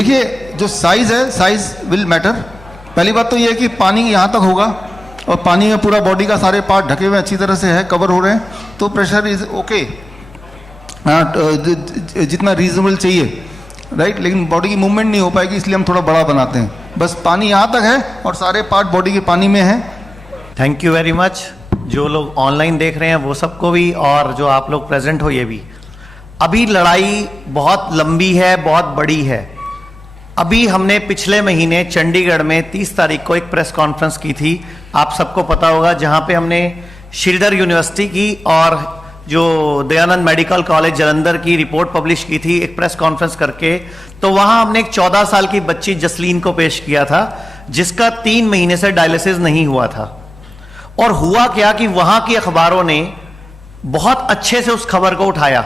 देखिए जो साइज है, साइज विल मैटर। पहली बात तो ये है कि पानी यहाँ तक होगा और पानी में पूरा बॉडी का सारे पार्ट ढके हुए अच्छी तरह से है, कवर हो रहे हैं, तो प्रेशर इज ओके, जितना रीजनेबल चाहिए, राइट। लेकिन बॉडी की मूवमेंट नहीं हो पाएगी, इसलिए हम थोड़ा बड़ा बनाते हैं। बस पानी यहाँ तक है और सारे पार्ट बॉडी के पानी में है। Thank you very much. जो लोग ऑनलाइन देख रहे हैं वो सबको भी, और जो आप लोग प्रेजेंट हो ये भी। अभी लड़ाई बहुत लंबी है, बहुत बड़ी है। अभी हमने पिछले महीने चंडीगढ़ में 30 तारीख को एक प्रेस कॉन्फ्रेंस की थी, आप सबको पता होगा, जहां पे हमने श्रीधर यूनिवर्सिटी की और जो दयानंद मेडिकल कॉलेज जालंधर की रिपोर्ट पब्लिश की थी एक प्रेस कॉन्फ्रेंस करके। तो वहां हमने एक 14 साल की बच्ची जसलीन को पेश किया था, जिसका 3 महीने से डायलिसिस नहीं हुआ था। और हुआ क्या कि वहां की अखबारों ने बहुत अच्छे से उस खबर को उठाया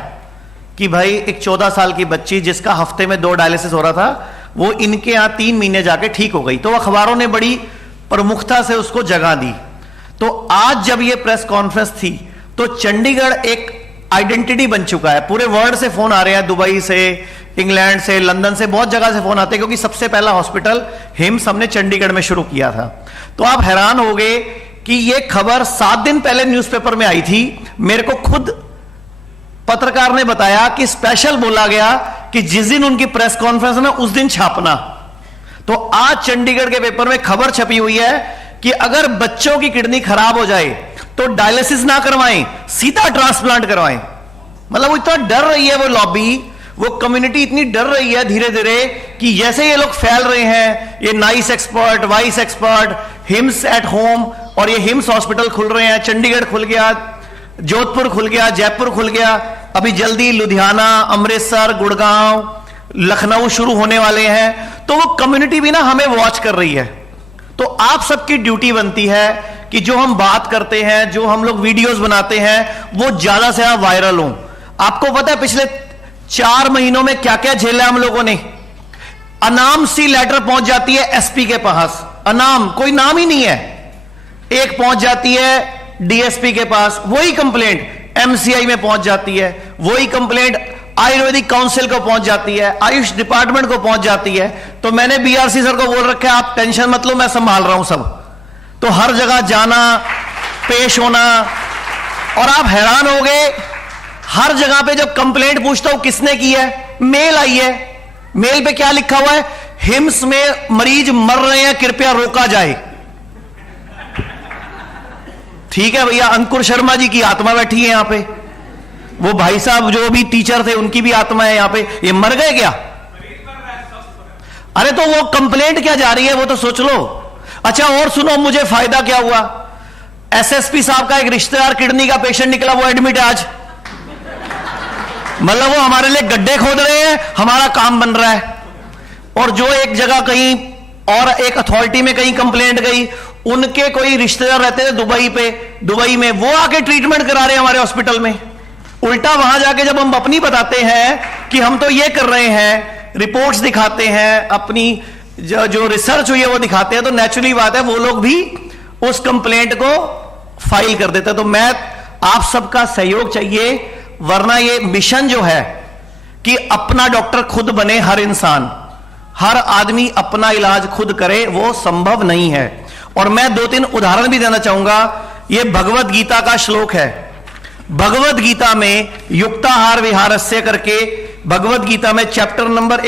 कि भाई एक 14 साल की बच्ची जिसका हफ्ते में 2 डायलिसिस हो रहा था, वो इनके यहां 3 महीने जाके ठीक हो गई। तो अखबारों ने बड़ी प्रमुखता से उसको जगह दी। तो आज जब ये प्रेस कॉन्फ्रेंस थी तो चंडीगढ़ एक आइडेंटिटी बन चुका है। पूरे वर्ल्ड से फोन आ रहे हैं, दुबई से, इंग्लैंड से, लंदन से, बहुत जगह से फोन आते हैं, क्योंकि सबसे पहला हॉस्पिटल हिम्स हमने चंडीगढ़ में शुरू किया था। तो आप हैरान हो गए कि ये खबर 7 दिन पहले न्यूज़पेपर में आई थी। मेरे को खुद पत्रकार ने बताया कि स्पेशल बोला गया कि जिस दिन उनकी प्रेस कॉन्फ्रेंस है ना उस दिन छापना। तो आज चंडीगढ़ के पेपर में खबर छपी हुई है कि अगर बच्चों की किडनी खराब हो जाए तो डायलिसिस ना करवाएं, सीधा ट्रांसप्लांट करवाएं। मतलब वो इतना डर रही है, वो लॉबी, वो कम्युनिटी इतनी डर रही है धीरे धीरे कि जैसे ये लोग फैल रहे हैं, ये nice expert, vice expert, hymns at home, और ये हिम्स हॉस्पिटल खुल रहे हैं। चंडीगढ़ खुल गया, जोधपुर खुल गया, जयपुर खुल गया, अभी जल्दी लुधियाना, अमृतसर, गुड़गांव, लखनऊ शुरू होने वाले हैं। तो वो कम्युनिटी भी ना हमें वॉच कर रही है। तो आप सबकी ड्यूटी बनती है कि जो हम बात करते हैं, जो हम लोग वीडियोस बनाते हैं, वो ज्यादा से ज्यादा वायरल हो। आपको पता है पिछले 4 महीनों में क्या क्या झेला हम लोगों ने। अनाम सी लेटर पहुंच जाती है एसपी के पास, अनाम, कोई नाम ही नहीं है, एक पहुंच जाती है डीएसपी के पास, वही कंप्लेंट एमसीआई में पहुंच जाती है, वही कंप्लेंट आयुर्वेदिक काउंसिल को पहुंच जाती है, आयुष डिपार्टमेंट को पहुंच जाती है। तो मैंने बीआरसी सर को बोल रखा है आप टेंशन मत लो, मैं संभाल रहा हूं सब। तो हर जगह जाना, पेश होना, और आप हैरान हो गए, हर जगह पे जब कंप्लेंट पूछता हूं किसने की है, मेल आई है। मेल पे क्या लिखा हुआ है, हिम्स में मरीज मर रहे हैं, कृपया रोका जाए। ठीक है भैया, अंकुर शर्मा जी की आत्मा बैठी है यहां पे, वो भाई साहब जो भी टीचर थे उनकी भी आत्मा है यहां पे, ये मर गए क्या? अरे तो वो कंप्लेंट क्या जा रही है वो तो सोच लो। अच्छा और सुनो, मुझे फायदा क्या हुआ, एसएसपी साहब का एक रिश्तेदार किडनी का पेशेंट निकला, वो एडमिट है आज। मतलब वो हमारे लिए गड्ढे खोद रहे हैं, हमारा काम बन रहा है। और जो एक जगह कहीं और एक अथॉरिटी में कहीं कंप्लेंट गई, उनके कोई रिश्तेदार रहते थे दुबई में, वो आके ट्रीटमेंट करा रहे हैं हमारे हॉस्पिटल में। उल्टा वहां जाके जब हम अपनी बताते हैं कि हम तो ये कर रहे हैं, रिपोर्ट्स दिखाते हैं, अपनी जो रिसर्च हुई है वो दिखाते हैं, तो नेचुरली बात है वो लोग भी उस कंप्लेंट को फाइल कर देते हैं। तो मैं आप सबका सहयोग चाहिए, वरना ये मिशन जो है कि अपना डॉक्टर खुद बने, हर इंसान, हर आदमी अपना इलाज खुद करे, वो संभव नहीं है। और मैं 2-3 उदाहरण भी देना चाहूंगा। ये भगवत गीता का श्लोक है। भगवत गीता में युक्ताहार विहारस्य करके, भगवत गीता में चैप्टर नंबर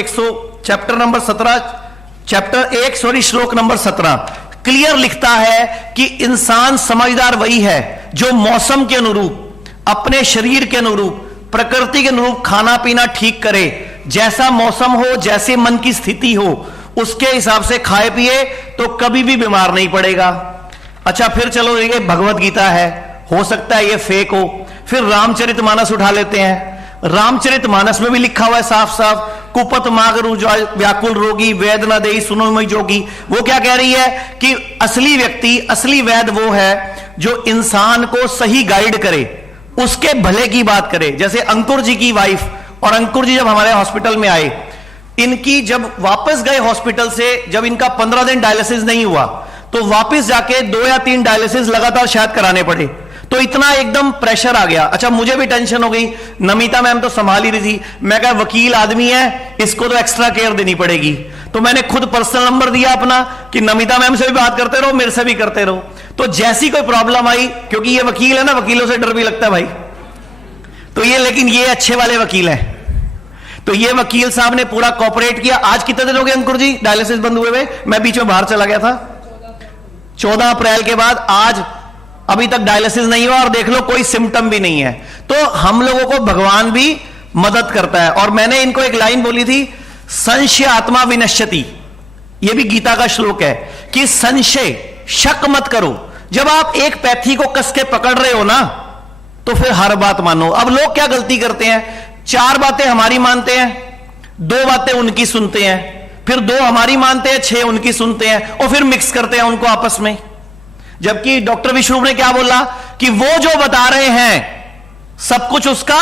17 श्लोक नंबर 17 क्लियर लिखता है कि इंसान समझदार वही है जो मौसम के अनुरूप, अपने शरीर के अनुरूप, प्रकृति के अनुरूप खाना पीना ठीक करे। जैसा मौसम हो, जैसे मन की स्थिति हो, उसके हिसाब से खाए पिए तो कभी भी बीमार नहीं पड़ेगा। अच्छा फिर चलो, ये भगवत गीता है, हो सकता है ये फेक हो। फिर रामचरितमानस उठा लेते हैं। रामचरितमानस में भी लिखा हुआ है साफ साफ, कुपत मागरु व्याकुल रोगी, वेद न देई सुनो मई जोगी। वो क्या कह रही है कि असली व्यक्ति, असली वैद वो है जो इंसान को सही गाइड करे, उसके भले की बात करे। जैसे अंकुर जी की वाइफ, और अंकुर जी जब हमारे हॉस्पिटल में आए, इनकी जब वापस गए हॉस्पिटल से, जब इनका 15 दिन डायलिसिस नहीं हुआ, तो वापस जाके 2 या 3 डायलिसिस लगातार शायद कराने पड़े। तो इतना एकदम प्रेशर आ गया। अच्छा, मुझे भी टेंशन हो गई, नमिता मैम तो संभाल ही रही थी, मैं कहा वकील आदमी है, इसको तो एक्स्ट्रा केयर देनी पड़ेगी। तो मैंने खुद पर्सनल नंबर दिया अपना कि नमिता मैम से भी बात करते रहो, मेरे से भी करते रहो। तो जैसी कोई प्रॉब्लम आई, क्योंकि ये वकील है ना, वकीलों से डर भी लगता है भाई, तो ये, लेकिन ये अच्छे वाले वकील हैं, तो ये वकील साहब ने पूरा कोऑपरेट किया। आज कितने दिन हो गए अंकुर जी डायलिसिस बंद हुए हुए? मैं बीच में बाहर चला गया था। 14 अप्रैल के बाद आज अभी तक डायलिसिस नहीं हुआ, और देख लो कोई सिम्टम भी नहीं है। तो हम लोगों को भगवान भी मदद करता है। और मैंने इनको एक लाइन बोली थी, संशय आत्मा विनश्यति, यह भी गीता का श्लोक है कि संशय, शक मत करो। जब आप एक पैथी को कस के पकड़ रहे हो ना, तो फिर हर बात मानो। अब लोग क्या गलती करते हैं, 4 बातें हमारी मानते हैं, 2 बातें उनकी सुनते हैं, फिर 2 हमारी मानते हैं, 6 उनकी सुनते हैं, और फिर मिक्स करते हैं उनको आपस में। जबकि डॉक्टर विश्वरूप ने क्या बोला कि वो जो बता रहे हैं सब कुछ उसका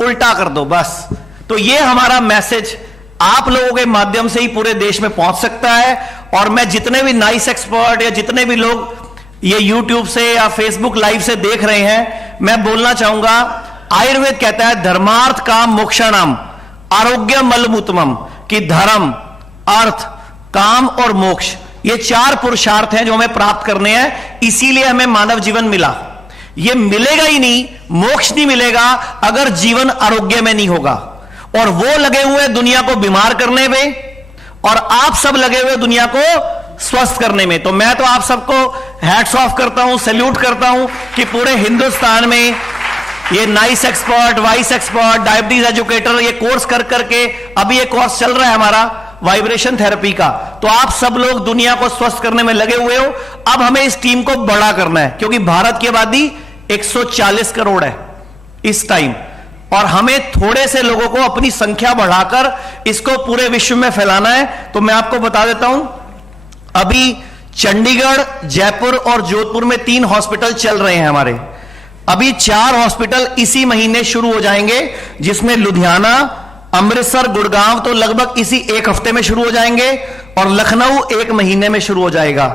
उल्टा कर दो बस। तो ये हमारा मैसेज आप लोगों के माध्यम से ही पूरे देश में पहुंच सकता है। और मैं जितने भी नाइस एक्सपर्ट या जितने भी लोग ये यूट्यूब से या फेसबुक लाइव से देख रहे हैं, मैं बोलना चाहूंगा, आयुर्वेद कहता है धर्मार्थ काम मोक्षणम आरोग्य मलमूतमम, कि धर्म, अर्थ, काम और मोक्ष, ये 4 पुरुषार्थ हैं जो हमें प्राप्त करने हैं। इसीलिए हमें मानव जीवन मिला। ये मिलेगा ही नहीं, मोक्ष नहीं मिलेगा अगर जीवन आरोग्य में नहीं होगा। और वो लगे हुए दुनिया को बीमार करने में, और आप सब लगे हुए दुनिया को स्वस्थ करने में। तो मैं तो आप सबको हैट्स ऑफ करता हूं, सैल्यूट करता हूं कि पूरे हिंदुस्तान में ये nice expert, vice expert, diabetes educator, ये कोर्स कर करके, अभी ये कोर्स चल रहा है हमारा वाइब्रेशन थेरेपी का, तो आप सब लोग दुनिया को स्वस्थ करने में लगे हुए हो। अब हमें इस टीम को बड़ा करना है, क्योंकि भारत की आबादी 140 करोड़ है इस टाइम, और हमें थोड़े से लोगों को अपनी संख्या बढ़ाकर इसको पूरे विश्व में फैलाना है। तो मैं आपको बता देता हूं, अभी चंडीगढ़, जयपुर और जोधपुर में 3 हॉस्पिटल चल रहे हैं हमारे। अभी 4 हॉस्पिटल इसी महीने शुरू हो जाएंगे, जिसमें लुधियाना, अमृतसर, गुड़गांव तो लगभग इसी 1 हफ्ते में शुरू हो जाएंगे, और लखनऊ 1 महीने में शुरू हो जाएगा,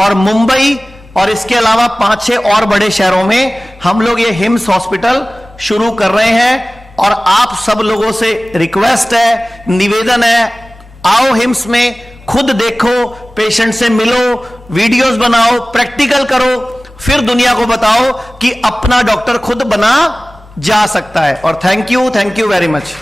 और मुंबई और इसके अलावा 5-6 और बड़े शहरों में हम लोग ये हिम्स हॉस्पिटल शुरू कर रहे हैं। और आप सब लोगों से रिक्वेस्ट है, निवेदन है, आओ हिम्स में, खुद देखो, पेशेंट से मिलो, वीडियोस बनाओ, प्रैक्टिकल करो, फिर दुनिया को बताओ कि अपना डॉक्टर खुद बना जा सकता है। और thank you very much.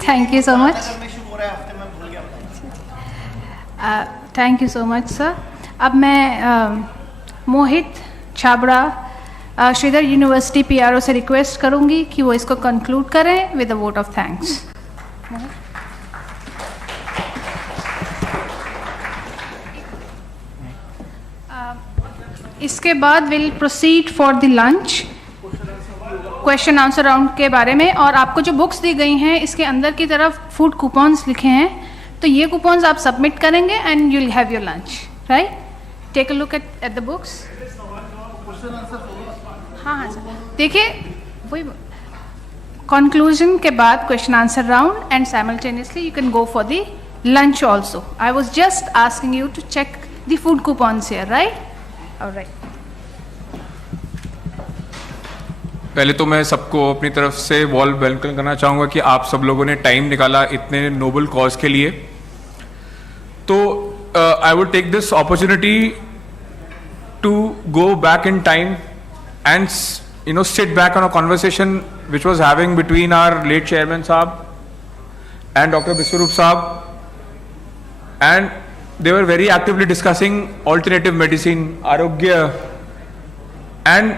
Thank you so much, thank you so much sir. अब मैं मोहित छाबड़ा, श्रीधर यूनिवर्सिटी पीआरओ से रिक्वेस्ट करूंगी कि वो इसको कंक्लूड करें with a vote of thanks. इसके बाद will proceed for the lunch, question answer round के बारे में। और आपको जो बुक्स दी गई हैं, इसके अंदर की तरफ फूड कूपन्स लिखे हैं, तो ये कूपन्स आप सबमिट करेंगे and you will have your lunch, right? Take a look at the books. हाँ सर, देखिए वही कंक्लूजन के बाद question answer round, and simultaneously you can go for the lunch also. I was just asking you to check the food coupons here, right? Alright. पहले तो मैं सबको अपनी तरफ से वॉल वेलकम करना चाहूँगा कि आप सब लोगों ने टाइम निकाला इतने नोबल कॉज के लिए। तो I would take this opportunity to go back in time and sit back on a conversation which was having between our late chairman Saab and Dr. Biswarup Saab, and they were very actively discussing alternative medicine, Arogya, and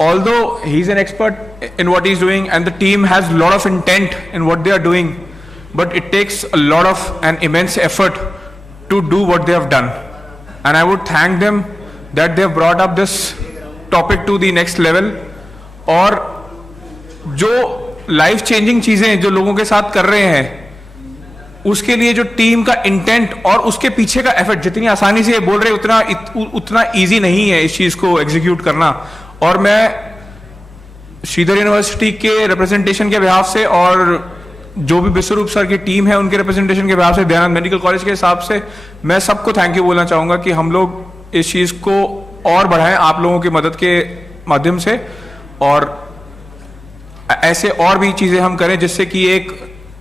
although he's an expert in what he's doing and the team has a lot of intent in what they are doing, but it takes a lot of an immense effort to do what they have done, and I would thank them that they have brought up this topic to the next level. और जो life changing चीजें जो लोगों के साथ कर रहे हैं, उसके लिए जो टीम का इंटेंट और उसके पीछे का एफर्ट, जितनी आसानी से ये बोल रहे उतना इजी नहीं है इस चीज को एग्जीक्यूट करना। और मैं श्रीधर यूनिवर्सिटी के रिप्रेजेंटेशन के बिहाफ से और जो भी विश्वरूप सर की टीम है उनके रिप्रेजेंटेशन के बिहाफ से, दयानंद मेडिकल कॉलेज के हिसाब से मैं सबको थैंक यू बोलना चाहूंगा कि हम लोग इस चीज को और बढ़ाएं आप लोगों की मदद के माध्यम से, और ऐसे और भी चीजें हम करें जिससे कि एक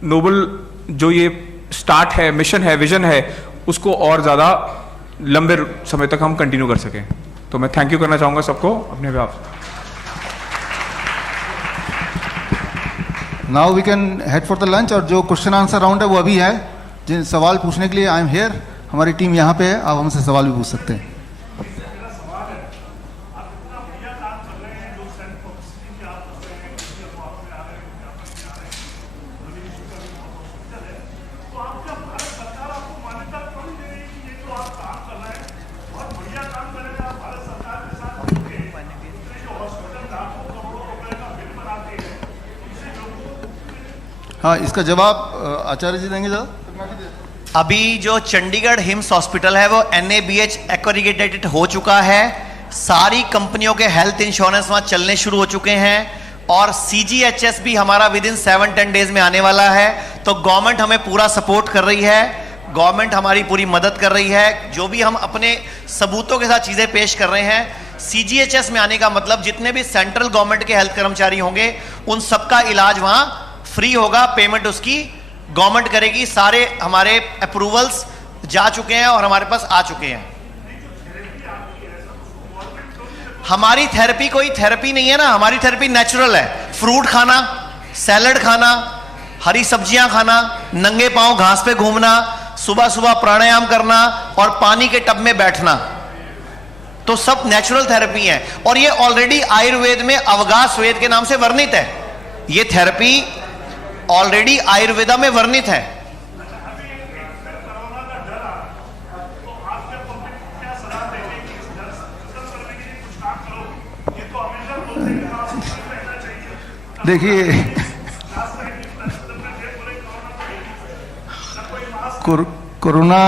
नोबल जो ये स्टार्ट है, मिशन है, विजन है, उसको और ज्यादा लंबे समय तक हम कंटिन्यू कर सकें। तो मैं थैंक यू करना चाहूंगा सबको अपने बिहाफ से। Now we can head for the lunch, और जो क्वेश्चन आंसर राउंड है वो अभी है। जिन सवाल पूछने के लिए आई एम हियर, हमारी टीम यहाँ पे है, आप हमसे सवाल भी पूछ सकते हैं। हाँ, इसका जवाब आचार्य जी देंगे जरा। अभी जो चंडीगढ़ हिम्स हॉस्पिटल है वो NABH एक्रीगेटेड हो चुका है, सारी कंपनियों के हेल्थ इंश्योरेंस वहां चलने शुरू हो चुके हैं, और CGHS भी हमारा विद इन 7-10 डेज में आने वाला है। तो गवर्नमेंट हमें पूरा सपोर्ट कर रही है, गवर्नमेंट हमारी पूरी मदद कर रही है। जो भी हम अपने सबूतों के साथ चीजें पेश कर रहे हैं, CGHS में आने का मतलब जितने भी सेंट्रल गवर्नमेंट के हेल्थ कर्मचारी होंगे उन सबका इलाज वहां फ्री होगा, पेमेंट उसकी गवर्नमेंट करेगी। सारे हमारे अप्रूवल्स जा चुके हैं और हमारे पास आ चुके हैं। हमारी थेरेपी कोई थेरेपी नहीं है ना, हमारी थेरेपी नेचुरल है। फ्रूट खाना, सैलड खाना, हरी सब्जियां खाना, नंगे पांव घास पे घूमना, सुबह सुबह प्राणायाम करना और पानी के टब में बैठना, तो सब नेचुरल थेरेपी है। और ये ऑलरेडी आयुर्वेद में अवगास वेद के नाम से वर्णित है। ये थेरेपी ऑलरेडी आयुर्वेदा में वर्णित है। देखिए, कोरोना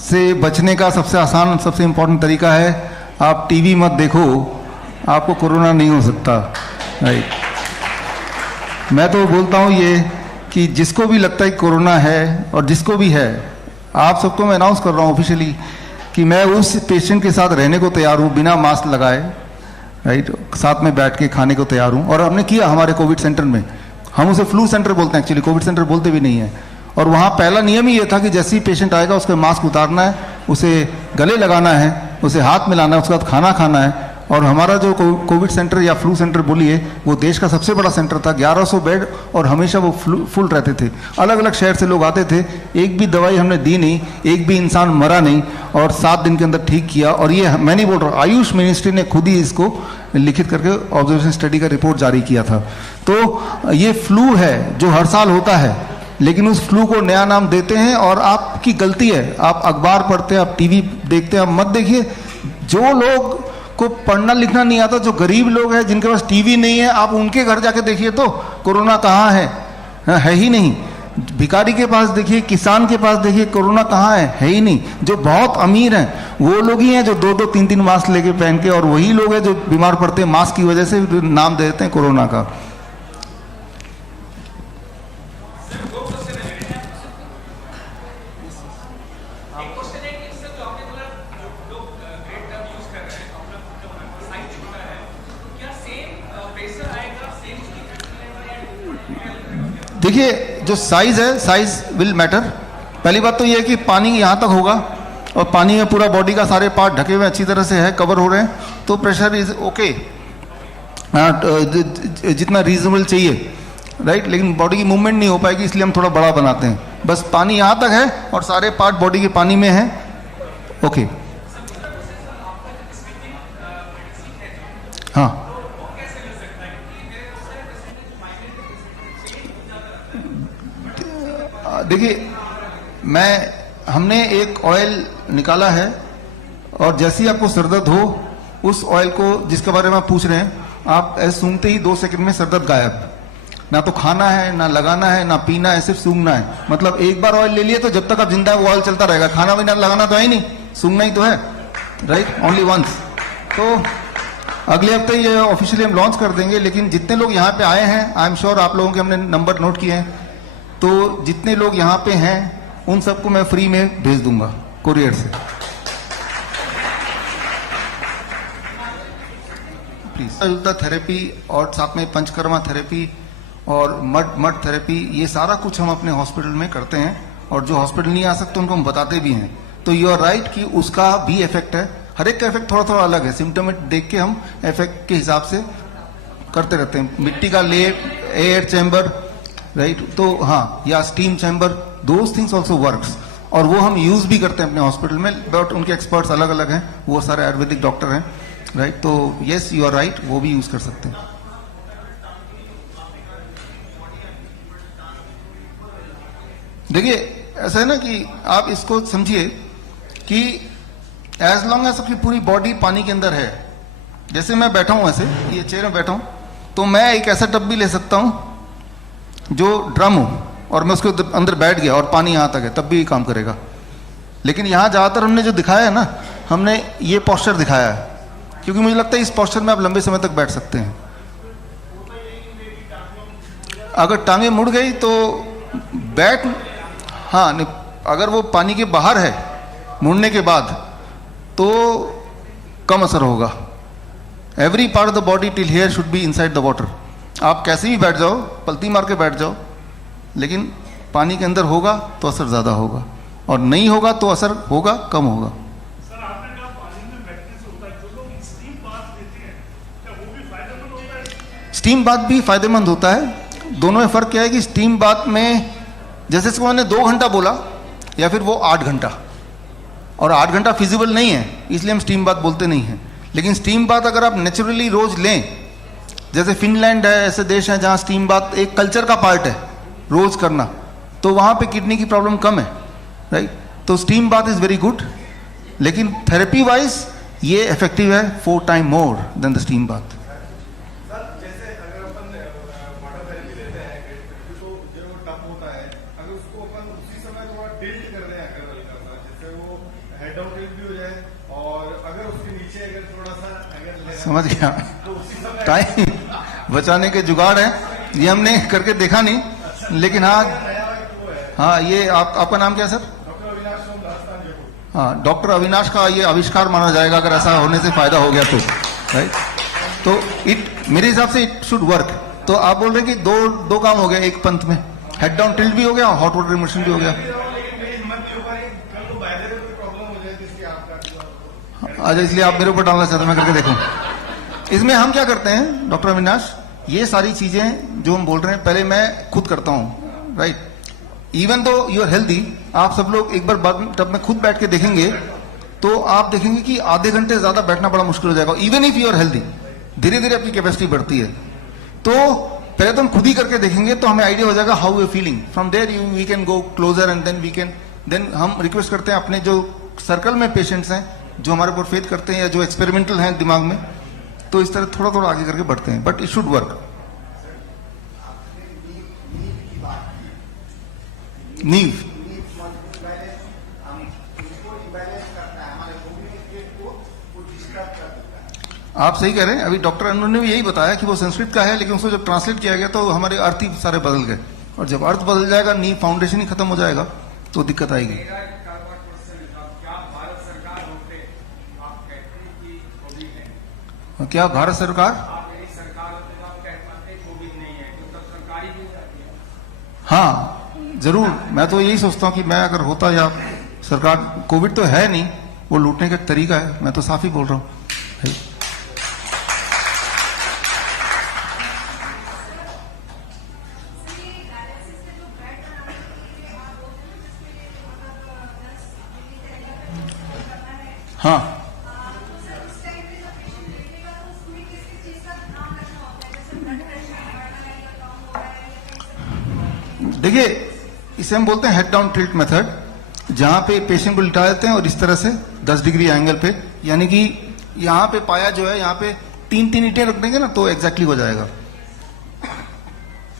से बचने का सबसे आसान, सबसे इम्पोर्टेंट तरीका है आप टीवी मत देखो, आपको कोरोना नहीं हो सकता। राइट, मैं तो बोलता हूँ ये कि जिसको भी लगता है कि कोरोना है, और जिसको भी है, आप सबको मैं अनाउंस कर रहा हूँ ऑफिशियली कि मैं उस पेशेंट के साथ रहने को तैयार हूँ बिना मास्क लगाए, राइट, साथ में बैठ के खाने को तैयार हूँ। और हमने किया हमारे कोविड सेंटर में, हम उसे फ्लू सेंटर बोलते हैं, एक्चुअली कोविड सेंटर बोलते भी नहीं है। और वहाँ पहला नियम ही ये था कि जैसे ही पेशेंट आएगा उसका मास्क उतारना है, उसे गले लगाना है, उसे हाथ मिलाना है, उसके बाद खाना खाना है। और हमारा जो कोविड सेंटर या फ्लू सेंटर बोलिए, वो देश का सबसे बड़ा सेंटर था, 1100 बेड, और हमेशा वो फुल रहते थे। अलग अलग शहर से लोग आते थे, एक भी दवाई हमने दी नहीं, एक भी इंसान मरा नहीं, और 7 दिन के अंदर ठीक किया। और ये मैं नहीं बोल रहा, आयुष मिनिस्ट्री ने खुद ही इसको लिखित करके ऑब्जर्वेशन स्टडी का रिपोर्ट जारी किया था। तो ये फ्लू है जो हर साल होता है, लेकिन उस फ्लू को नया नाम देते हैं, और आपकी गलती है। आप अखबार पढ़ते हैं, आप टीवी देखते हैं, आप मत देखिए। जो लोग को पढ़ना लिखना नहीं आता, जो गरीब लोग हैं जिनके पास टीवी नहीं है, आप उनके घर जाके देखिए तो कोरोना कहाँ है ही नहीं। भिखारी के पास देखिए, किसान के पास देखिए, कोरोना कहाँ है ही नहीं। जो बहुत अमीर हैं वो लोग ही हैं जो 2-2, 3-3 मास्क लेके पहन के, और वही लोग हैं जो बीमार पड़ते हैं मास्क की वजह से, नाम दे देते हैं कोरोना का। देखिए, जो साइज है, साइज विल मैटर। पहली बात तो ये है कि पानी यहाँ तक होगा, और पानी में पूरा बॉडी का सारे पार्ट ढके हुए अच्छी तरह से है, कवर हो रहे हैं, तो प्रेशर इज ओके, जितना रीजनेबल चाहिए, राइट। लेकिन बॉडी की मूवमेंट नहीं हो पाएगी, इसलिए हम थोड़ा बड़ा बनाते हैं। बस पानी यहाँ तक है और सारे पार्ट बॉडी के पानी में है, ओके। हाँ, देखिए, हमने एक ऑयल निकाला है, और जैसे ही आपको सरदर्द हो, उस ऑयल को जिसके बारे में आप पूछ रहे हैं, आप ऐसे सूंघते ही 2 सेकंड में सरदर्द गायब। ना तो खाना है, ना लगाना है, ना पीना है, सिर्फ सूंघना है। मतलब एक बार ऑयल ले लिए तो जब तक आप जिंदा है वो ऑयल चलता रहेगा। खाना भी ना लगाना तो है ही नहीं, सूंघना ही तो है, राइट, ओनली वंस। तो अगले हफ्ते ये ऑफिशियली हम लॉन्च कर देंगे, लेकिन जितने लोग यहाँ पे आए हैं, आई एम श्योर आप लोगों के हमने नंबर नोट किए हैं, तो जितने लोग यहाँ पे हैं उन सबको मैं फ्री में भेज दूंगा कोरियर से। प्लीज थेरेपी और साथ में पंचकर्मा थेरेपी और मड थेरेपी, ये सारा कुछ हम अपने हॉस्पिटल में करते हैं, और जो हॉस्पिटल नहीं आ सकते उनको हम बताते भी हैं। तो यू आर राइट कि उसका भी इफेक्ट है, हर एक का इफेक्ट थोड़ा थोड़ा अलग है, सिम्टम देख के हम इफेक्ट के हिसाब से करते रहते हैं। मिट्टी का लेप, एयर चैम्बर, राइट, तो हाँ, या steam chamber, those things also works, और वो हम यूज भी करते हैं अपने हॉस्पिटल में, बट उनके एक्सपर्ट्स अलग अलग हैं, वो सारे आयुर्वेदिक डॉक्टर हैं, राइट। तो यस, यू आर राइट, वो भी यूज कर सकते हैं। देखिए ऐसा है ना कि आप इसको समझिए कि एज लॉन्ग एज आपकी पूरी बॉडी पानी के अंदर है, जैसे मैं बैठा हूं, ऐसे ये चेयर में बैठा हूं, तो मैं एक ऐसा टब भी ले सकता हूं जो ड्रम हो, और मैं उसके अंदर बैठ गया और पानी यहां तक है, तब भी काम करेगा। लेकिन यहां ज्यादातर हमने जो दिखाया है ना, हमने ये पोस्चर दिखाया है, क्योंकि मुझे लगता है इस पोस्चर में आप लंबे समय तक बैठ सकते हैं। अगर टांगे मुड़ गई तो बैठ, हाँ, अगर वो पानी के बाहर है मुड़ने के बाद तो कम असर होगा। Every part of the body till here should be inside the water. आप कैसे भी बैठ जाओ, पलती मार के बैठ जाओ, लेकिन पानी के अंदर होगा तो असर ज्यादा होगा, और नहीं होगा तो असर होगा कम होगा। सर आपने कहा पानी में बैठने से होता है, जो लोग स्टीम बाथ लेते हैं क्या वो भी फायदेमंद होता है? स्टीम बाथ भी फायदेमंद होता है। दोनों में फर्क क्या है कि स्टीम बाथ में जैसे इसको मैंने 2 घंटा बोला, या फिर वो 8 घंटा, और 8 घंटा फिजिबल नहीं है, इसलिए हम स्टीम बाथ बोलते नहीं हैं। लेकिन स्टीम बाथ अगर आप नेचुरली रोज लें, जैसे फिनलैंड है, ऐसे देश हैं जहां स्टीम बाथ एक कल्चर का पार्ट है रोज करना, तो वहां पे किडनी की प्रॉब्लम कम है, राइट। तो steam bath is very good, लेकिन थेरेपी वाइज ये इफेक्टिव है 4 time more than the steam bath. जैसे अगर अपन वाटर थेरेपी लेते हैं तो जो टब होता है, अगर उसको अपन उसी समय थोड़ा टिल्ट कर दें, अगर हल्का सा, जैसे वो हेड डाउन टिल्ट भी हो जाए, और अगर उसके नीचे अगर थोड़ा सा अगर समझ गया, तो उसी समय टाइम बचाने के जुगाड़ है, ये हमने करके देखा नहीं, लेकिन हाँ, ये आपका नाम क्या है सर? हाँ, डॉक्टर अविनाश का ये आविष्कार माना जाएगा अगर ऐसा होने से फायदा हो गया तो, राइट। तो मेरे हिसाब से इट शुड वर्क। तो आप बोल रहे हैं कि दो काम हो गया एक पंथ में, हेड डाउन टिल्ट भी हो गया, हॉट वाटर इमर्शन भी हो गया। अच्छा, इसलिए आप मेरे ऊपर डालना चाहते हैं, मैं करके देखूं। इसमें हम क्या करते हैं डॉक्टर अविनाश, ये सारी चीजें जो हम बोल रहे हैं पहले मैं खुद करता हूं, right. Even though you are healthy, आप सब लोग एक बार टब में खुद बैठ के देखेंगे तो आप देखेंगे कि आधे घंटे ज्यादा बैठना बड़ा मुश्किल हो जाएगा, even if you are healthy. धीरे धीरे आपकी कैपेसिटी बढ़ती है। तो पहले तो हम खुद ही करके देखेंगे तो हमें आइडिया हो जाएगा how you feeling, from there we can go closer, and then हम रिक्वेस्ट करते हैं अपने जो सर्कल में पेशेंट्स हैं जो हमारे ऊपर फेथ करते हैं या जो एक्सपेरिमेंटल हैं दिमाग में, तो इस तरह थोड़ा थोड़ा आगे करके बढ़ते हैं, बट इट शुड वर्क। नीव आप सही कह रहे हैं। अभी डॉक्टर अनु ने भी यही बताया कि वो संस्कृत का है, लेकिन उसको जब ट्रांसलेट किया गया तो हमारे अर्थ ही सारे बदल गए, और जब अर्थ बदल जाएगा, नीव फाउंडेशन ही खत्म हो जाएगा, तो दिक्कत आएगी। क्या भारत सरकार? हाँ जरूर, मैं तो यही सोचता हूँ कि मैं अगर होता, या सरकार, कोविड तो है नहीं, वो लूटने का तरीका है, मैं तो साफ ही बोल रहा हूँ। हाँ, देखिए इसे हम बोलते हैं हेड डाउन टिल्ट मेथड, जहां पे पेशेंट को लिटा देते हैं और इस तरह से 10 डिग्री एंगल पे, यानी कि यहाँ पे पाया जो है, यहाँ पे 3 ईंटें रख देंगे ना तो एग्जैक्टली हो जाएगा।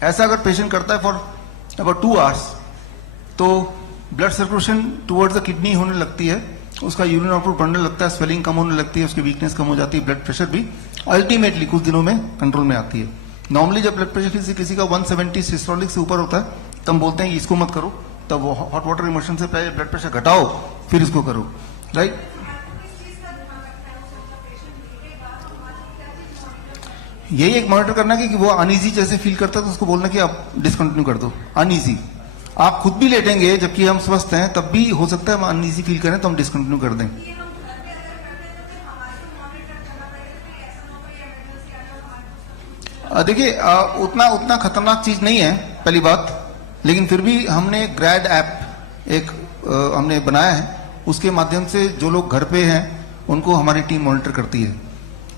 ऐसा अगर पेशेंट करता है फॉर अबाउट 2 आवर्स तो blood circulation towards the kidney होने लगती है, उसका यूरिन आउटपुट बढ़ने लगता है, स्वेलिंग कम होने लगती है, उसकी वीकनेस कम हो जाती है, ब्लड प्रेशर भी अल्टीमेटली कुछ दिनों में कंट्रोल में आती है। नॉर्मली जब ब्लड प्रेशर किसी का 170 सिस्टोलिक से ऊपर होता है, तब हम बोलते हैं कि इसको मत करो, तब वो हॉट वाटर इमर्शन से पहले ब्लड प्रेशर घटाओ फिर इसको करो, राइट। यही एक मॉनिटर करना कि वो अनईजी जैसे फील करता है तो उसको बोलना कि आप डिसकंटिन्यू कर दो। अनईजी आप खुद भी लेटेंगे जबकि हम स्वस्थ हैं, तब भी हो सकता है हम अनईजी फील करें तो हम डिसकंटिन्यू कर दें। देखिए उतना खतरनाक चीज नहीं है पहली बात, लेकिन फिर भी हमने ग्रैड ऐप एक हमने बनाया है, उसके माध्यम से जो लोग घर पे हैं उनको हमारी टीम मॉनिटर करती है।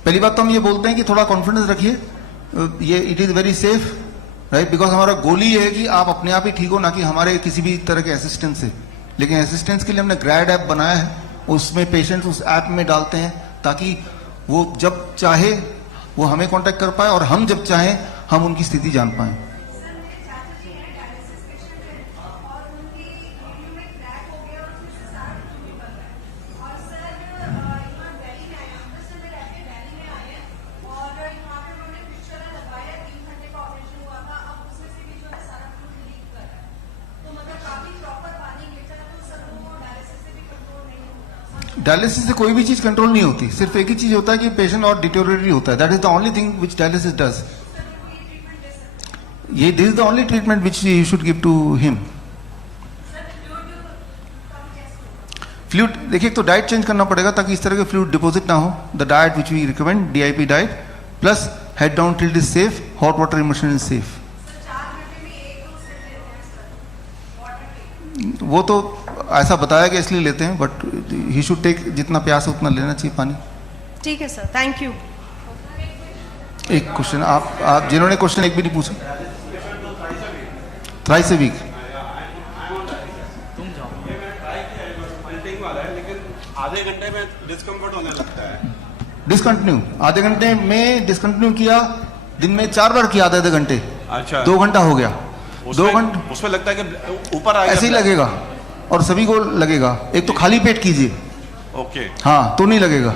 पहली बात तो हम ये बोलते हैं कि थोड़ा कॉन्फिडेंस रखिए, ये it is very safe, right, because हमारा गोल ही है कि आप अपने आप ही ठीक हो, ना कि हमारे किसी भी तरह के असिस्टेंस से। लेकिन असिस्टेंस के लिए हमने ग्रैड ऐप बनाया है, उसमें पेशेंट्स उस ऐप में डालते हैं ताकि वो जब चाहे वो हमें कांटेक्ट कर पाए और हम जब चाहें हम उनकी स्थिति जान पाएं। डायलिसिस से कोई भी चीज कंट्रोल नहीं होती, सिर्फ एक ही चीज होता है कि पेशेंट और डिटोरेटरी होता है। That is the only thing which dialysis does. ये this is the only treatment which you should give to him. Fluid देखिए, तो डाइट चेंज करना पड़ेगा ताकि इस तरह के फ्लूइड डिपॉजिट ना हो। The diet which we recommend, DIP diet plus head down tilt is safe, hot water immersion is safe. वो तो ऐसा बताया गया इसलिए लेते हैं, बट ही शुड टेक, जितना प्यास है उतना लेना चाहिए पानी। ठीक है सर, थैंक यू। एक क्वेश्चन आप जिन्होंने क्वेश्चन एक भी नहीं पूछा, थ्राइस ए वीक। आधे घंटे में डिस्कम्फर्ट होने लगता है। डिसकंटिन्यू आधे घंटे में डिसकंटिन्यू किया, दिन में 4 बार किया आधे घंटे, अच्छा 2 घंटा हो गया। 2 घंटे उसमें लगता है कि ऊपर आ गया, ऐसे ही लगेगा और सभी को लगेगा। एक तो खाली पेट कीजिए, ओके, हाँ, तो नहीं लगेगा।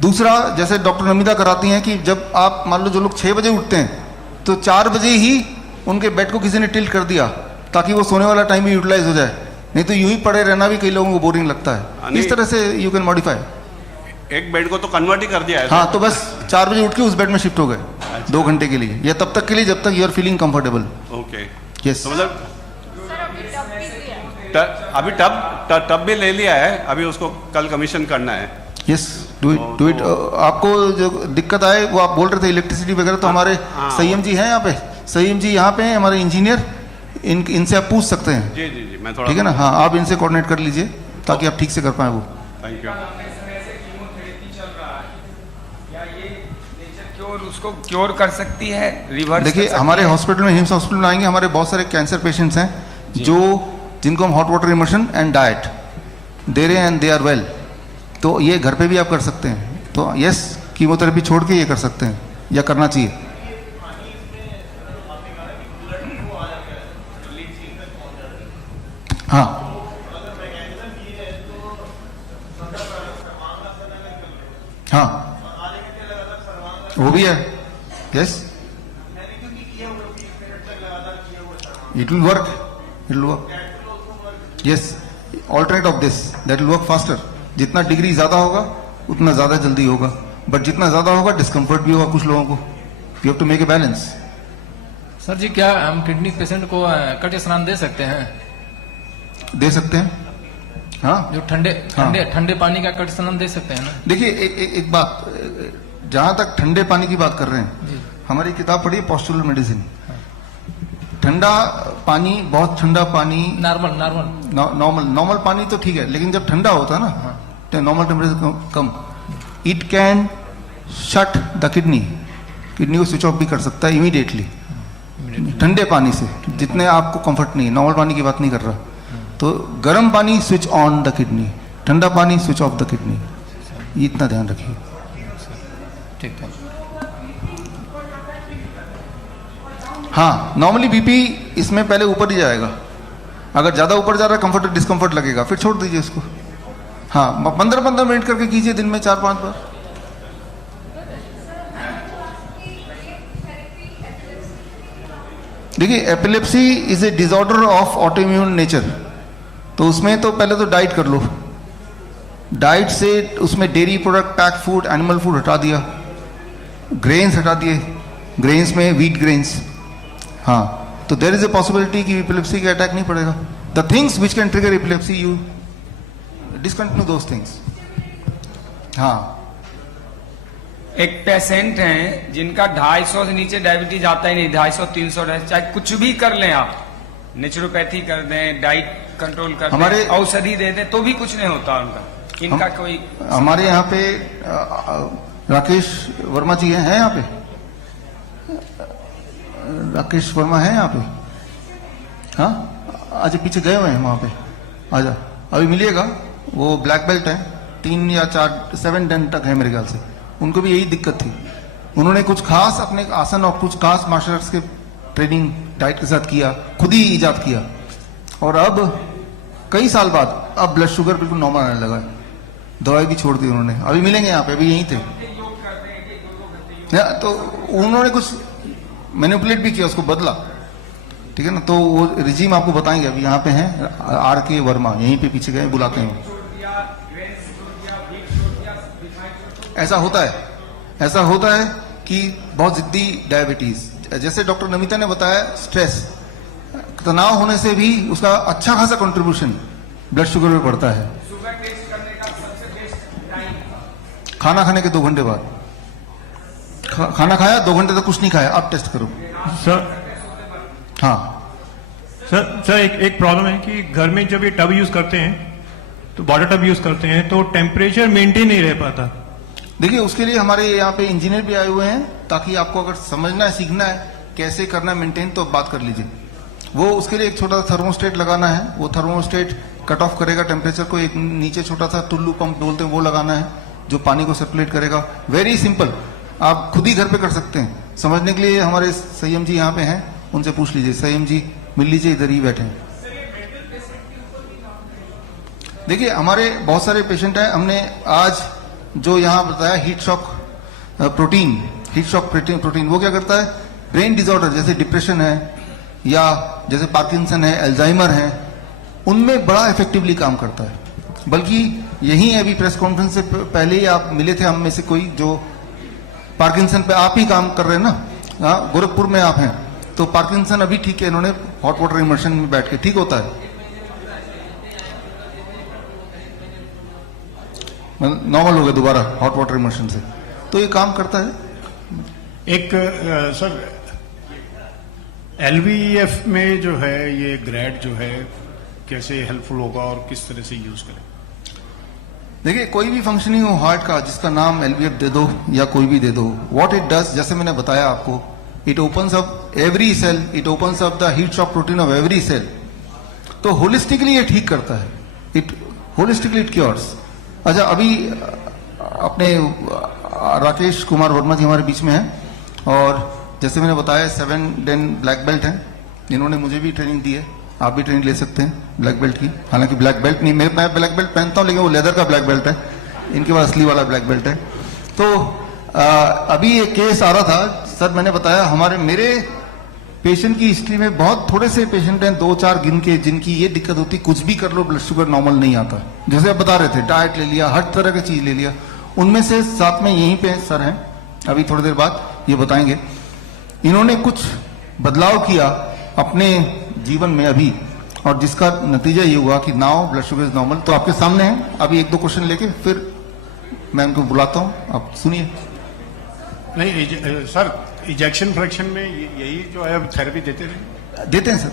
दूसरा, जैसे डॉक्टर नमिता कराती हैं कि जब आप मान लो जो लोग 6 बजे उठते हैं तो 4 बजे ही उनके बेड को किसी ने टिल्ट कर दिया ताकि वो सोने वाला टाइम भी यूटिलाइज हो जाए, नहीं तो यूं ही पड़े रहना भी कई लोगों को बोरिंग लगता है। इस तरह से यू कैन मॉडिफाई। एक बेड को तो कन्वर्ट ही कर दिया है। हाँ, तो बस 4 बजे उठ के उस बेड में शिफ्ट हो गए 2 घंटे के लिए, या तब तक के लिए जब तक you are feeling comfortable. Okay, yes. तो मतलब अभी टब भी ले लिया है, अभी उसको कल कमीशन करना है। Yes, do it. आपको जो दिक्कत आए वो आप बोल रहे थे इलेक्ट्रिसिटी वगैरह, तो हमारे संयम जी हैं यहाँ पे, संयम जी यहाँ पे हैं हमारे इंजीनियर, इनसे आप पूछ सकते हैं। जी जी जी, मैं थोड़ा, ठीक है ना, हाँ, आप इनसे कोऑर्डिनेट कर लीजिए ताकि आप ठीक से कर पाए वो। Thank you. उसको क्योर कर सकती है, रिवर्स? देखिए, हमारे हॉस्पिटल में, हिम्स हॉस्पिटल में आएंगे, हमारे बहुत सारे कैंसर पेशेंट्स हैं जिनको हम hot water immersion and diet दे रहे हैं एंड दे आर वेल। तो ये घर पे भी आप कर सकते हैं। तो यस, कीमोथेरेपी छोड़ के ये कर सकते हैं या करना चाहिए। हाँ, हाँ, वो भी है। Yes, it will work, it will work. Yes, alternate of this that will work faster. जितना डिग्री ज्यादा होगा उतना ज्यादा जल्दी होगा, बट जितना ज्यादा होगा डिस्कम्फर्ट भी होगा कुछ लोगों को। You have to make a balance. Sir ji, क्या हम किडनी पेशेंट को कट स्नान दे सकते हैं? दे सकते हैं, हाँ। जो ठंडे पानी का कट स्नान दे सकते हैं ना? देखिए, एक बात, जहां तक ठंडे पानी की बात कर रहे हैं, हमारी किताब पढ़ी पॉस्चुरल मेडिसिन। ठंडा पानी, बहुत ठंडा पानी, नॉर्मल पानी तो ठीक है, लेकिन जब ठंडा होता है ना, normal temperature come, it can shut the kidney को स्विच ऑफ भी कर सकता है इमीडिएटली ठंडे पानी से, जितने आपको कंफर्ट नहीं है। नॉर्मल पानी की बात नहीं कर रहा। तो गर्म पानी स्विच ऑन द किडनी, ठंडा पानी स्विच ऑफ द किडनी, इतना ध्यान रखिए। ठीक है। हाँ, नॉर्मली बीपी इसमें पहले ऊपर ही जाएगा, अगर ज्यादा ऊपर जा रहा है कंफर्ट डिस्कम्फर्ट लगेगा, फिर छोड़ दीजिए इसको। हाँ, 15-15 मिनट करके कीजिए दिन में 4-5 बार। देखिए epilepsy is a disorder of autoimmune nature, तो उसमें तो पहले तो डाइट कर लो, डाइट से उसमें dairy product, pack food, animal food हटा दिया, ग्रेन्स हटा दिए, ग्रेन्स में व्हीट ग्रेन्स, हाँ, तो देयर इज ए पॉसिबिलिटी कि एपिलेप्सी का अटैक नहीं पड़ेगा। The things which can trigger epilepsy you discontinue those things. हाँ, एक पेशेंट हैं जिनका 250 से नीचे डायबिटीज आता ही नहीं, 250, 300, चाहे कुछ भी कर लें आप, नेचुरोपैथी कर दें, डाइट कंट्रोल कर दें, औषधि दे दें, तो भी कुछ नहीं होता उनका। इनका कोई हमारे यहाँ पे राकेश वर्मा जी हैं यहाँ पे, राकेश वर्मा है यहाँ पे, हाँ, आज पीछे गए हुए हैं वहाँ पे, आजा, अभी मिलिएगा, वो ब्लैक बेल्ट है, 3 या 4, 7 दिन तक है मेरे ख्याल से। उनको भी यही दिक्कत थी, उन्होंने कुछ खास अपने आसन और कुछ खास मार्शल आर्ट्स के ट्रेनिंग डाइट के साथ किया, खुद ही इजाद किया, और अब कई साल बाद अब ब्लड शुगर बिल्कुल नॉर्मल आने लगा है, दवाई भी छोड़ दी उन्होंने। अभी मिलेंगे यहाँ पे, अभी यहीं थे, तो उन्होंने कुछ मैनिपुलेट भी किया, उसको बदला, ठीक है ना, तो वो रिजीम आपको बताएंगे। अभी यहाँ पे हैं RK वर्मा, यहीं पे पीछे गए, बुलाते हैं। ऐसा होता है कि बहुत जिद्दी डायबिटीज, जैसे डॉक्टर नमिता ने बताया, स्ट्रेस, तनाव होने से भी उसका अच्छा खासा कंट्रीब्यूशन ब्लड शुगर में पड़ता है। खाना खाने के 2 घंटे बाद, खाना खाया 2 घंटे तक कुछ नहीं खाया, अब टेस्ट करो सर। हाँ सर एक प्रॉब्लम है कि घर में जब ये टब यूज करते हैं, तो वाटर टब यूज करते हैं, तो टेम्परेचर मेंटेन नहीं रह पाता। देखिए उसके लिए हमारे यहाँ पे इंजीनियर भी आए हुए हैं, ताकि आपको अगर समझना है, सीखना है कैसे करना है मेंटेन, तो बात कर लीजिए। वो उसके लिए एक छोटा सा थर्मोस्टेट लगाना है, वो थर्मोस्टेट कट ऑफ करेगा टेम्परेचर को, एक नीचे छोटा सा टुल्लू पंप बोलते हैं वो लगाना है, जो पानी को सर्कुलेट करेगा। वेरी सिंपल, आप खुद ही घर पे कर सकते हैं। समझने के लिए हमारे संयम जी यहाँ पे हैं, उनसे पूछ लीजिए। संयम जी मिल लीजिए, इधर ही बैठे हैं। देखिए हमारे बहुत सारे पेशेंट हैं, हमने आज जो यहाँ बताया हीट शॉक प्रोटीन, वो क्या करता है, ब्रेन डिसऑर्डर जैसे डिप्रेशन है या जैसे पार्किंसन है, अल्जाइमर है, उनमें बड़ा इफेक्टिवली काम करता है। बल्कि यही अभी प्रेस कॉन्फ्रेंस से पहले ही आप मिले थे हम में से कोई, जो पार्किंसन पे आप ही काम कर रहे हैं ना, गोरखपुर में आप हैं, तो पार्किंसन अभी ठीक है, इन्होंने हॉट वाटर इमर्शन में बैठ के ठीक होता है, नॉर्मल हो गया दोबारा हॉट वाटर इमर्शन से, तो ये काम करता है। एक सर LVEF में जो है ये ग्रेड जो है कैसे हेल्पफुल होगा और किस तरह से यूज करें? देखिए कोई भी फंक्शनिंग हो हार्ट का, जिसका नाम LVEF दे दो या कोई भी दे दो, व्हाट इट डज, जैसे मैंने बताया आपको, it opens up every cell, it opens up the heat shock protein of every cell. तो होलिस्टिकली ये ठीक करता है, इट होलिस्टिकली इट क्योर्स। अच्छा, अभी अपने राकेश कुमार वर्मा जी हमारे बीच में हैं, और जैसे मैंने बताया 7 दिन ब्लैक बेल्ट हैं, इन्होंने मुझे भी ट्रेनिंग दी है, आप भी ट्रेनिंग ले सकते हैं ब्लैक बेल्ट की। हालांकि ब्लैक बेल्ट नहीं, मैं ब्लैक बेल्ट पहनता हूँ, लेकिन वो लेदर का ब्लैक बेल्ट है, इनके पास असली वाला ब्लैक बेल्ट है। तो अभी एक केस आ रहा था सर, मैंने बताया मेरे पेशेंट की हिस्ट्री में बहुत थोड़े से पेशेंट हैं, 2-4 गिन के, जिनकी ये दिक्कत होती, कुछ भी कर लो ब्लड शुगर नॉर्मल नहीं आता। जैसे आप बता रहे थे, डाइट ले लिया, हर तरह की चीज ले लिया, उनमें से साथ में यहीं पे सर हैं, अभी थोड़ी देर बाद ये बताएंगे। इन्होंने कुछ बदलाव किया अपने जीवन में अभी, और जिसका नतीजा ये हुआ कि now blood sugar is normal. तो आपके सामने है, अभी 1-2 क्वेश्चन लेके फिर मैं उनको बुलाता हूँ, आप सुनिए। नहीं सर, इजेक्शन फ्रैक्शन में यही जो है थेरेपी देते हैं सर।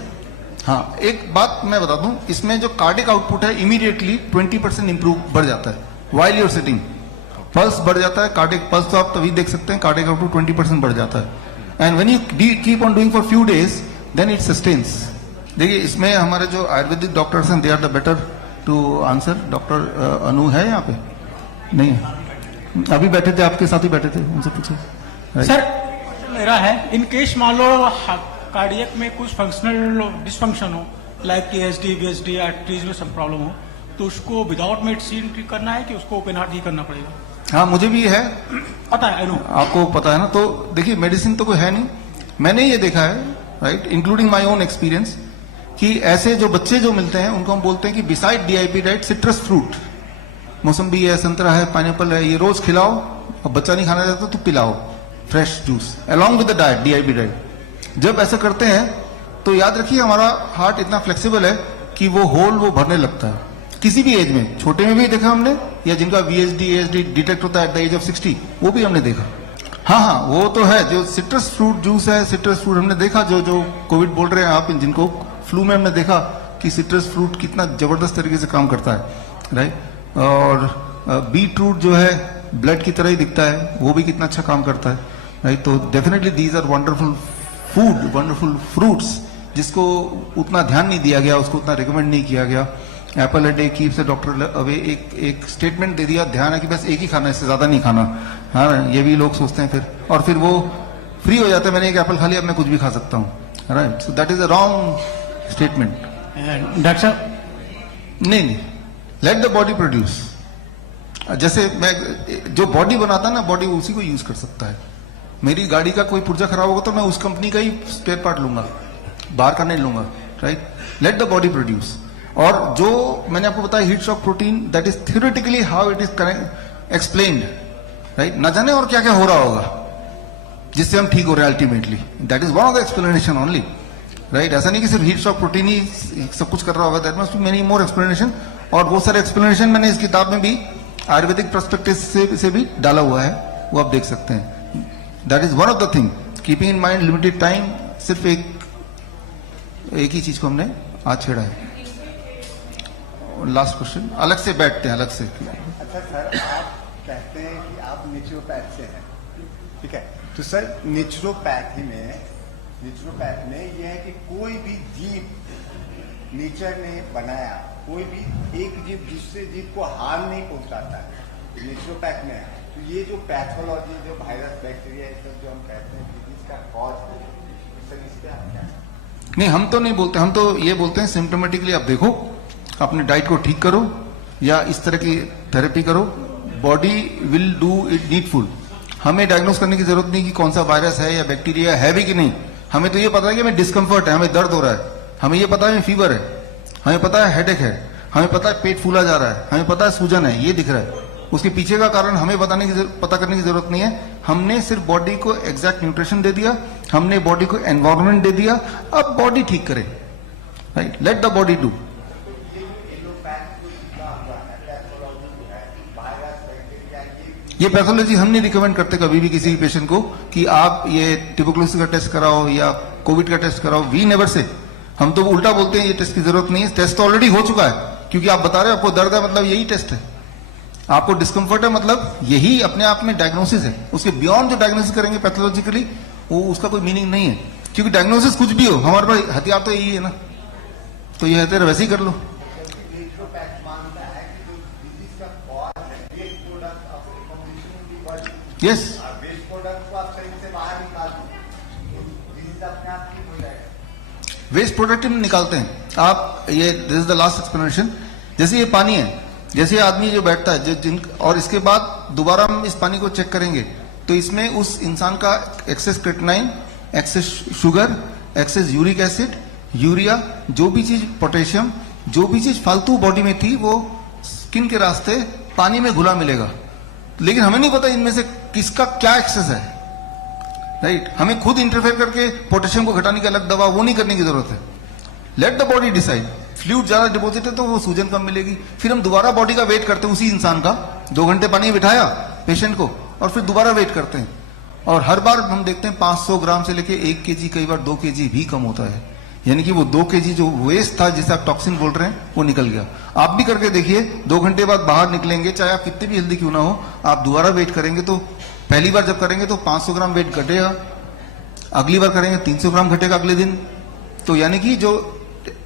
हाँ, एक बात मैं बता दूं, इसमें जो कार्डिक आउटपुट है इमीडिएटली 20% इंप्रूव बढ़ जाता है व्हाइल यूर सिटिंग। पल्स बढ़ जाता है, कार्डिक पल्स तो आप तभी देख सकते हैं, कार्डिक आउटपुट 20% बढ़ जाता है। And when you keep on doing for few days, then it sustains. देखिए इसमें हमारे जो आयुर्वेदिक डॉक्टर्स हैं, they are the better to answer. Doctor Anu है यहाँ पे? नहीं है, अभी बैठे थे, आपके साथ ही बैठे थे, उनसे पूछिए। सर मेरा है, इन केस मान लो कार्डियक में कुछ फंक्शनल डिसफंक्शन हो, लाइक ASD, VSD, आर्टरीज में सब प्रॉब्लम हो, तो उसको विदाउट मेडिसिन ठीक करना है कि उसको ओपन हार्ट ही करना पड़ेगा? हाँ, मुझे भी है, पता है, आई नो, आपको पता है ना। तो देखिए मेडिसिन तो कोई है नहीं, मैंने ये देखा है right, including my own experience, कि ऐसे जो बच्चे जो मिलते हैं उनको हम बोलते हैं कि beside DIP diet citrus fruit, मौसम्बी है, संतरा है, पाइनएप्पल है, ये रोज खिलाओ, और बच्चा नहीं खाना चाहता तो पिलाओ fresh juice along with the diet, DIP diet. जब ऐसा करते हैं तो याद रखिए हमारा हार्ट इतना फ्लेक्सिबल है कि वो होल वो भरने लगता है किसी भी एज में। छोटे में भी देखा हमने, या जिनका वीएचडी एएचडी डिटेक्ट होता है एट द एज ऑफ 60, वो भी हमने देखा। हाँ, वो तो है। जो सिट्रस फ्रूट जूस है, सिट्रस फ्रूट हमने देखा, जो कोविड बोल रहे हैं आप, जिनको फ्लू में हमने देखा कि सिट्रस फ्रूट कितना जबरदस्त तरीके से काम करता है, राइट। और बीट रूट जो है ब्लड की तरह ही दिखता है, वो भी कितना अच्छा काम करता है, राइट। तो definitely these are wonderful food, wonderful fruits, जिसको उतना ध्यान नहीं दिया गया, उसको उतना रिकमेंड नहीं किया गया। Apple a day keeps the doctor away, एक स्टेटमेंट दे दिया, ध्यान है कि बस एक ही खाना, इससे ज्यादा नहीं खाना। हाँ, ये भी लोग सोचते हैं फिर, और फिर वो फ्री हो जाते हैं, मैंने एक एप्पल खा लिया, अब मैं कुछ भी खा सकता हूँ, right. So that is a wrong statement. Doctor साहब, नहीं, लेट द बॉडी प्रोड्यूस। जैसे मैं, जो बॉडी बनाता है ना, बॉडी उसी को यूज कर सकता है। मेरी गाड़ी का कोई पुर्जा खराब होगा तो मैं उस कंपनी का ही स्पेयर पार्ट लूंगा, बाहर का नहीं लूंगा, right. Let the body produce. और जो मैंने आपको बताया heat shock protein, that is theoretically how it is explained, right. न जाने और क्या क्या हो रहा होगा जिससे हम ठीक हो रहे हैं ultimately, that is one of the explanation only, right. ऐसा नहीं कि सिर्फ हीट शॉक प्रोटीन ही सब कुछ कर रहा होगा, that must be many more explanation. और वो सारे एक्सप्लेनेशन मैंने इस किताब में भी आयुर्वेदिक पर्सपेक्टिव से भी डाला हुआ है, वो आप देख सकते हैं। That is one of the thing, keeping in mind limited time. सिर्फ एक ही चीज को हमने आज छेड़ा है। लास्ट क्वेश्चन, अलग से बैठते हैं, अलग से। अच्छा सर, आप कहते हैं कि आप नेचुरोपैथ से हैं, ठीक है। तो सर नेचुरोपैथ में यह है कि कोई भी जीव नेचर ने बनाया, कोई भी एक जीव जिससे जीव को हार्म नहीं पहुंचाता है, नेचुरोपैथ में है। तो ये जो पैथोलॉजी, जो वायरस, बैक्टीरिया, जो हम कहते हैं डिजीज का कॉज है, सर इस पे आप क्या? नहीं, हम तो नहीं बोलते, हम तो ये बोलते हैं सिम्टोमेटिकली आप देखो, अपने डाइट को ठीक करो या इस तरह की थेरेपी करो, body will do it needful. हमें डायग्नोस करने की जरूरत नहीं कि कौन सा वायरस है या बैक्टीरिया है भी कि नहीं। हमें तो ये पता है कि हमें डिस्कम्फर्ट है, हमें दर्द हो रहा है, हमें ये पता है फीवर है, हमें पता है हेडेक है, हमें पता है पेट फूला जा रहा है, हमें पता है सूजन है, ये दिख रहा है। उसके पीछे का कारण हमें पता करने की जरूरत नहीं है। हमने सिर्फ बॉडी को एग्जैक्ट न्यूट्रिशन दे दिया, हमने बॉडी को एनवायरमेंट दे दिया, अब बॉडी ठीक करे, right. Let the body do. ये पैथोलॉजी हम नहीं रिकमेंड करते कभी भी किसी भी पेशेंट को कि आप ये ट्यूबरकुलोसिस का टेस्ट कराओ या कोविड का टेस्ट कराओ, वी नेवर से। हम तो उल्टा बोलते हैं ये टेस्ट की जरूरत नहीं है, टेस्ट तो ऑलरेडी हो चुका है, क्योंकि आप बता रहे हो आपको दर्द है, मतलब यही टेस्ट है। आपको डिस्कम्फर्ट है, मतलब यही अपने आप में डायग्नोसिस है। उसके बियॉन्ड जो डायग्नोसिस करेंगे पैथोलॉजिकली, वो उसका कोई मीनिंग नहीं है, क्योंकि डायग्नोसिस कुछ भी हो, हमारे पास हथियार तो यही है ना, तो ये हथियार वैसे ही कर लो। यस, वेस्ट प्रोडक्ट हम निकालते हैं। आप ये, this is the last explanation. जैसे ये पानी है, जैसे आदमी जो बैठता है और इसके बाद दोबारा हम इस पानी को चेक करेंगे तो इसमें उस इंसान का excess creatinine, excess sugar, excess uric acid, urea, जो भी चीज, पोटेशियम, जो भी चीज फालतू बॉडी में थी वो स्किन के रास्ते पानी में घुला मिलेगा। लेकिन हमें नहीं पता इनमें से किसका क्या एक्सेस है, राइट। हमें खुद इंटरफेयर करके पोटेशियम को घटाने की अलग दवा वो नहीं करने की जरूरत है। Let the body decide. Fluid ज्यादा डिपोजिट है तो वो सूजन कम मिलेगी, फिर हम दोबारा बॉडी का वेट करते हैं उसी इंसान का, 2 घंटे पानी में बिठाया पेशेंट को और फिर दोबारा वेट करते हैं, और हर बार हम देखते हैं 500 ग्राम से लेके 1 kg, कई बार 2 kg भी कम होता है। यानी कि वो 2 kg जो वेस्ट था, जिसे आप टॉक्सिन बोल रहे हैं, वो निकल गया। आप भी करके देखिए, 2 घंटे बाद बाहर निकलेंगे, चाहे आप कितने भी हेल्दी क्यों ना हो, आप दोबारा वेट करेंगे तो पहली बार जब करेंगे तो 500 ग्राम वेट घटेगा, अगली बार करेंगे 300 ग्राम घटेगा अगले दिन। तो यानी कि जो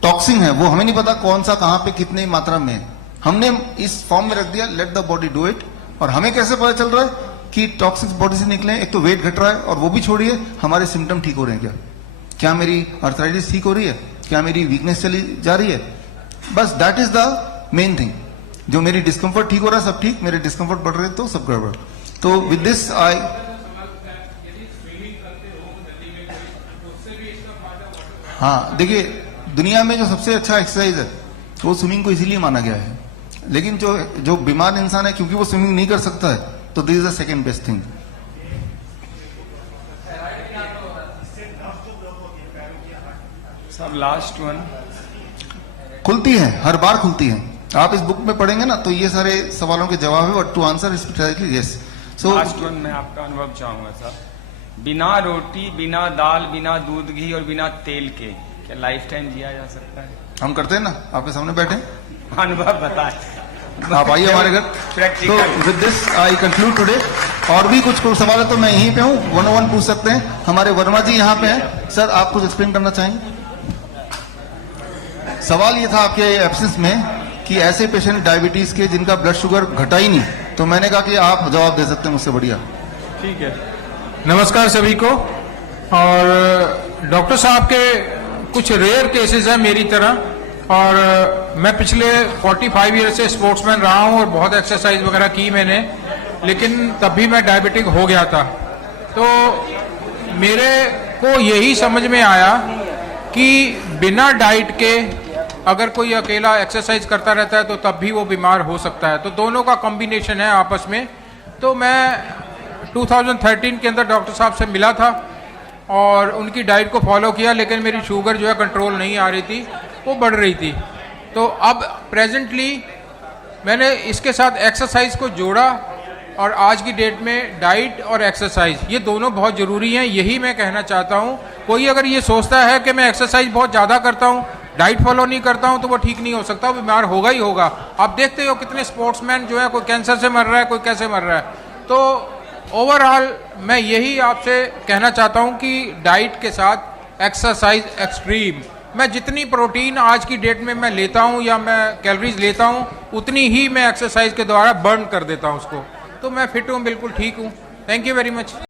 टॉक्सिन है वो हमें नहीं पता कौन सा कहां पे कितने मात्रा में है, हमने इस फॉर्म में रख दिया, let the body do it. और हमें कैसे पता चल रहा है कि टॉक्सिक बॉडी से निकले? एक तो वेट घट रहा है, और वो भी छोड़िए, हमारे सिम्टम ठीक हो रहे हैं क्या मेरी अर्थराइटिस ठीक हो रही है, क्या मेरी वीकनेस चली जा रही है, बस that is the main thing. जो मेरी डिस्कम्फर्ट ठीक हो रहा है सब ठीक, मेरे डिस्कम्फर्ट बढ़ रहे तो सब गड़बड़। तो विद दिस आई हाँ देखिए, दुनिया में जो सबसे अच्छा एक्सरसाइज है वो स्विमिंग को इसीलिए माना गया है, लेकिन जो बीमार इंसान है क्योंकि वो स्विमिंग नहीं कर सकता है, तो this is the second best thing. सब लास्ट वन खुलती है, हर बार खुलती है। आप इस बुक में पढ़ेंगे ना तो ये सारे सवालों के जवाब है, but to answer specifically yes. So last one में आपका अनुभव चाहूंगा सर, बिना रोटी, बिना दाल, बिना दूध घी और बिना तेल के क्या लाइफ टाइम जिया जा सकता है? हम करते हैं ना, आपके सामने बैठे। अनुभव बताए, आप आइए हमारे घर। तो with this I conclude today. और भी कुछ सवाल है तो मैं यहीं पे हूँ, 101 पूछ सकते हैं। हमारे वर्मा जी यहाँ पे हैं। सर आप कुछ एक्सप्लेन करना चाहेंगे? सवाल ये था आपके एब्सेंस में कि ऐसे पेशेंट डायबिटीज के जिनका ब्लड शुगर घटा ही नहीं, तो मैंने कहा कि आप जवाब दे सकते हैं मुझसे बढ़िया। ठीक है, नमस्कार सभी को। और डॉक्टर साहब के कुछ रेयर केसेस हैं मेरी तरह, और मैं पिछले 45 ईयर से स्पोर्ट्समैन रहा हूं और बहुत एक्सरसाइज वगैरह की मैंने, लेकिन तब भी मैं डायबिटिक हो गया था। तो मेरे को यही समझ में आया कि बिना डाइट के अगर कोई अकेला एक्सरसाइज करता रहता है तो तब भी वो बीमार हो सकता है, तो दोनों का कॉम्बिनेशन है आपस में। तो मैं 2013 के अंदर डॉक्टर साहब से मिला था और उनकी डाइट को फॉलो किया, लेकिन मेरी शुगर जो है कंट्रोल नहीं आ रही थी, वो बढ़ रही थी। तो अब प्रेजेंटली मैंने इसके साथ एक्सरसाइज को जोड़ा, और आज की डेट में डाइट और एक्सरसाइज ये दोनों बहुत ज़रूरी हैं। यही मैं कहना चाहता हूँ। कोई अगर ये सोचता है कि मैं एक्सरसाइज बहुत ज़्यादा करता हूँ, डाइट फॉलो नहीं करता हूँ, तो वो ठीक नहीं हो सकता, वो बीमार होगा ही होगा। आप देखते हो कितने स्पोर्ट्समैन जो है, कोई कैंसर से मर रहा है, कोई कैसे मर रहा है। तो ओवरऑल मैं यही आपसे कहना चाहता हूँ कि डाइट के साथ एक्सरसाइज एक्सट्रीम। मैं जितनी प्रोटीन आज की डेट में मैं लेता हूँ या मैं कैलोरीज लेता हूँ, उतनी ही मैं एक्सरसाइज के द्वारा बर्न कर देता हूँ उसको। तो मैं फिट हूँ, बिल्कुल ठीक हूँ। Thank you very much.